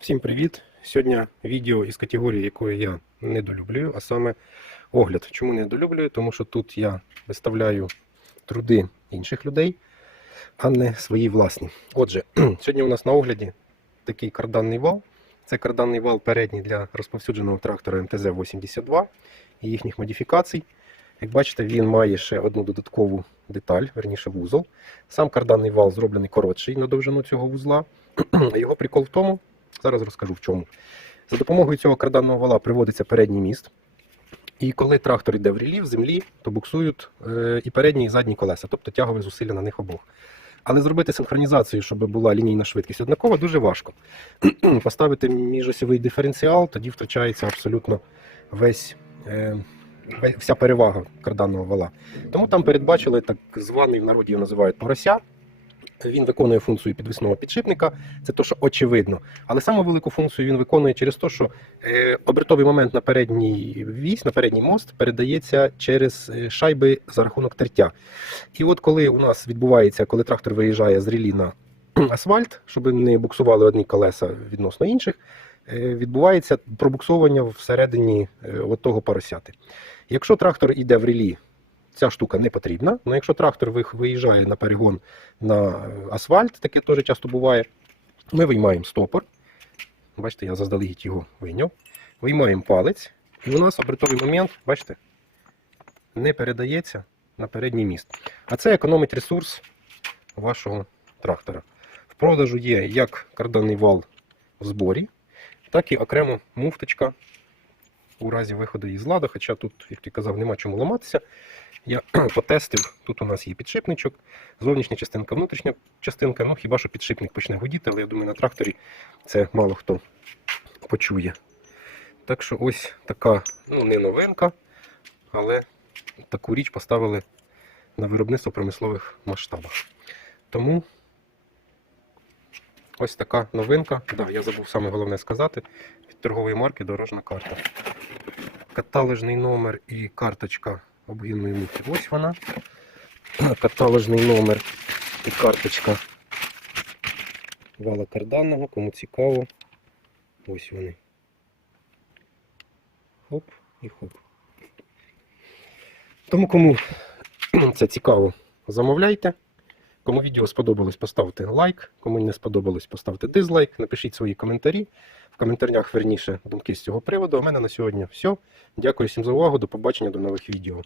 Всім привіт! Сьогодні відео із категорії, якої я недолюблюю, а саме огляд. Чому недолюблюю? Тому що тут я виставляю труди інших людей, а не свої власні. Отже, сьогодні у нас на огляді такий карданний вал. Це карданний вал передній для розповсюдженого трактора МТЗ-82 і їхніх модифікацій. Як бачите, він має ще одну додаткову деталь, верніше вузол. Сам карданний вал зроблений коротший на довжину цього вузла. Його прикол в тому, зараз розкажу в чому. За допомогою цього карданного вала приводиться передній міст. І коли трактор йде в релі, в землі, то буксують е, і передні, і задні колеса, тобто тягові зусилля на них обох. Але зробити синхронізацію, щоб була лінійна швидкість однакова, дуже важко. Поставити міжосьовий диференціал, тоді втрачається абсолютно весь, е, вся перевага карданного вала. Тому там передбачили так званий в народі його називають порося. Він виконує функцію підвісного підшипника, це то, що очевидно. Але саму велику функцію він виконує через те, що е, обертовий момент на передній вісь, на передній мост передається через е, шайби за рахунок тертя. І от коли у нас відбувається, коли трактор виїжджає з релі на асфальт, щоб не буксували одні колеса відносно інших, е, відбувається пробуксовування всередині от того поросяти. Якщо трактор йде в релі, ця штука не потрібна. але якщо трактор виїжджає на перегон на е, асфальт, таке теж часто буває, ми виймаємо стопор. Бачите, я заздалегідь його вийняв. Виймаємо палець, і у нас обертовий момент, бачите, не передається на передній міст. А це економить ресурс вашого трактора. В продажу є як карданний вал в зборі, так і окремо муфточка у разі виходу із ладу. Хоча тут, як ти казав, нема чому ламатися. Я потестив, тут у нас є підшипничок, зовнішня частинка, внутрішня частинка. Ну хіба що підшипник почне гудіти, але я думаю, на тракторі це мало хто почує. Так що ось така, ну не новинка, але таку річ поставили на виробництво промислових масштабах. Тому ось така новинка. Да, я забув саме головне сказати. Від торгової марки дорожна карта. Каталожний номер і карточка обгінної муки. Ось вона. Каталожний номер і карточка вала карданного. Кому цікаво. Ось вони. Хоп і хоп. Тому кому це цікаво, замовляйте. Кому відео сподобалось, поставте лайк. Кому не сподобалось, поставте дизлайк. Напишіть свої коментарі. В коментарях верніше думки з цього приводу. У мене на сьогодні все. Дякую всім за увагу. До побачення, до нових відео.